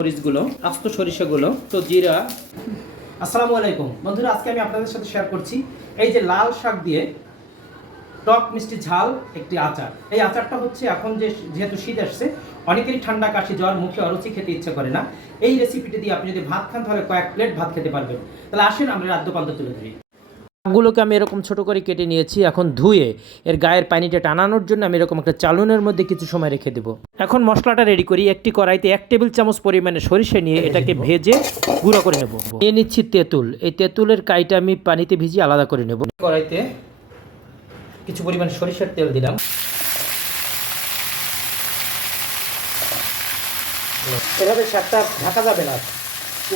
মরিচগুলো, আস্ত সরিষাগুলো, তো জিরা। আসসালামু আলাইকুম বন্ধুরা, আজকে আমি আপনাদের সাথে শেয়ার করছি এই যে লাল শাক দিয়ে টক মিষ্টি ঝাল একটি আচার। এই আচারটা হচ্ছে এখন যেহেতু শীত আসছে, অনেকেরই ঠান্ডা কাশি জ্বর, মুখে অরুচি খেতে ইচ্ছে করে না। এই রেসিপিটি দিয়ে আপনি যদি ভাত খান তাহলে কয়েক প্লেট ভাত খেতে পারবেন। তাহলে আসেন আমরা আদ্যপান্ত তুলে ধরি। শাকগুলোকে আমি এরকম ছোট করে কেটে নিয়েছি। এখন ধুয়ে এর গায়ের পানিটা টানানোর জন্য আমি এরকম একটা চালনের মধ্যে কিছু সময় রেখে দেবো। এখন মশলাটা রেডি করি। একটি কড়াইতে 1 টেবিল চামচ পরিমাণে সরিষা নিয়ে এটাকে ভেজে গুঁড়ো করে নেব। নিয়ে নিচ্ছি তেঁতুল। এই তেঁতুলের কাইটা আমি পানিতে ভিজিয়ে আলাদা করে নেব। কড়াইতে কিছু পরিমাণ সরিষার তেল দিলাম। এভাবে শাকটা ঢাকা যাবে না,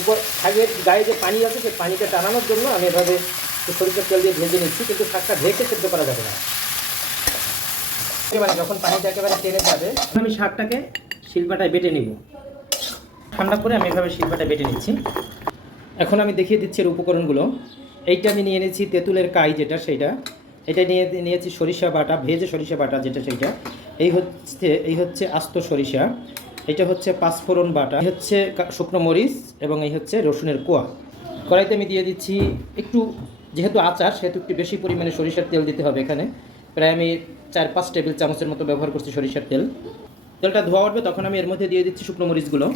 উপর শাকের গায়ে যে পানি আছে সেই পানিটা টানানোর জন্য আমি এভাবে সরিষার তেল দিয়ে ভেজে নিচ্ছি, কিন্তু শাকটা ঢেকে সেদ্ধ করা যাবে না। এবারে যখন পানিটা একেবারে টেনে যাবে আমি শাকটাকে শিলপাটায় বেটে নিব। ঠান্ডা করে আমি এভাবে শিলপাটায় বেটে নিচ্ছি। এখন আমি দেখিয়ে দিচ্ছি এর উপকরণগুলো। এইটা আমি নিয়ে নিয়েছি তেঁতুলের কাই, যেটা সেইটা। এটা নিয়েছি সরিষা বাটা, ভেজে সরিষা বাটা যেটা সেইটা। এই হচ্ছে আস্ত সরিষা। এটা হচ্ছে পাঁচফোড়ন বাটা, এই হচ্ছে শুকনো মরিচ, এবং এই হচ্ছে রসুনের কোয়া। কড়াইতে আমি দিয়ে দিচ্ছি একটু, যেহেতু আচার সেহেতু একটু বেশি পরিমাণে সরিষার তেল দিতে হবে। এখানে প্রায় আমি 4-5 টেবিল চামচের মতো ব্যবহার করছি সরিষার তেল। তেলটা ধোয়া উঠবে তখন আমি এর মধ্যে দিয়ে দিচ্ছি শুকনো মরিচগুলো,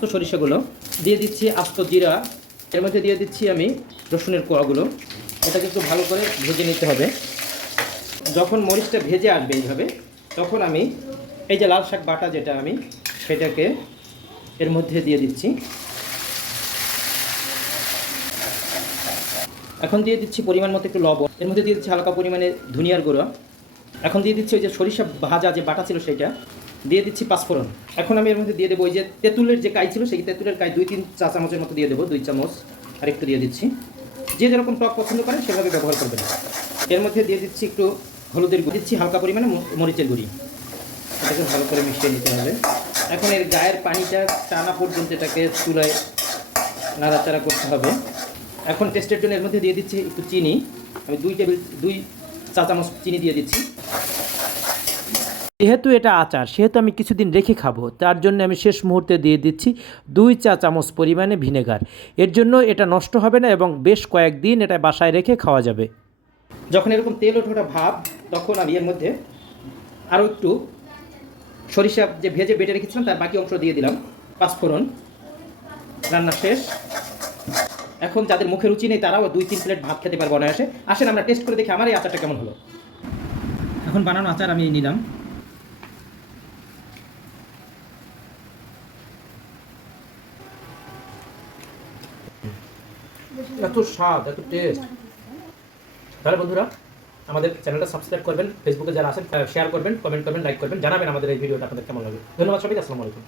তো সরিষাগুলো দিয়ে দিচ্ছি, আস্ত জিরা, এর মধ্যে দিয়ে দিচ্ছি আমি রসুনের কোয়াগুলো। এটাকে একটু ভালো করে ভেজে নিতে হবে। যখন মরিচটা ভেজে আসবে এইভাবে, তখন আমি এই যে লাল শাক বাটা যেটা আমি সেটাকে এর মধ্যে দিয়ে দিচ্ছি। এখন দিয়ে দিচ্ছি পরিমাণ মতো একটু লবণ, এর মধ্যে দিয়ে দিচ্ছি হালকা পরিমাণে ধনিয়ার গুঁড়ো। এখন দিয়ে দিচ্ছি ওই যে সরিষা ভাজা যে বাটা ছিল সেটা, দিয়ে দিচ্ছি পাঁচফোড়ন। এখন আমি এর মধ্যে দিয়ে দেবো ওই যে তেঁতুলের যে কাই ছিল, সেই তেঁতুলের কাই 2-3 চা চামচের মতো দিয়ে দেবো, 2 চামচ আর একটু দিয়ে দিচ্ছি। যে যেরকম টক পছন্দ করেন সেভাবে ব্যবহার করবেন। এর মধ্যে দিয়ে দিচ্ছি একটু হলুদের গুঁড়ি, দিচ্ছি হালকা পরিমাণে মরিচের গুঁড়ি। এটাকে ভালো করে মিশিয়ে নিতে হবে। এখন এর গায়ের পানিটা টানা পর্যন্ত এটাকে চুলায় নাড়াচাড়া করতে হবে। এখন টেস্টের জন্য এর মধ্যে দিয়ে দিচ্ছি একটু চিনি। আমি 2 চা চামচ চিনি দিয়ে দিচ্ছি। যেহেতু এটা আচার সেহেতু আমি কিছুদিন রেখে খাবো, তার জন্য আমি শেষ মুহূর্তে দিয়ে দিচ্ছি 2 চা চামচ পরিমাণে ভিনেগার। এর জন্য এটা নষ্ট হবে না এবং বেশ কয়েকদিন এটা বাসায় রেখে খাওয়া যাবে। যখন এরকম তেল ওঠা ভাব, তখন আমি এর মধ্যে আরও একটু সরিষা যে ভেজে বেটে রেখেছিলাম তার বাকি অংশ দিয়ে দিলাম। পাঁচফোড়ন। রান্না শেষ। এখন যাদের মুখে রুচি নেই তারাও 2-3 প্লেট ভাত খেতে পারবো অনায়াসে। আসেন আমরা টেস্ট করে দেখি আমার এই আচারটা কেমন হলো। এখন বানানো আচার আমি নিলাম। এত স্বাদ, এত টেস্ট। তাহলে বন্ধুরা আমাদের চ্যানেলটা সাবস্ক্রাইব করবেন, ফেসবুকে যারা আছেন শেয়ার করবেন, কমেন্ট করবেন, লাইক করবেন, জানাবেন আমাদের এই ভিডিওটা আপনাদের কেমন লাগে। ধন্যবাদ সবাইকে। আসসালামু আলাইকুম।